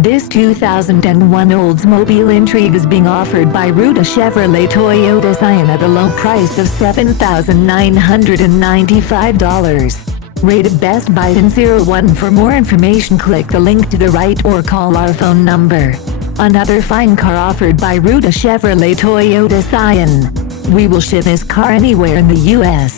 This 2001 Oldsmobile Intrigue is being offered by Ruta Chevrolet Toyota Scion at a low price of $7,995. Rated Best Buy in 01. For more information, click the link to the right or call our phone number. Another fine car offered by Ruta Chevrolet Toyota Scion. We will ship this car anywhere in the U.S.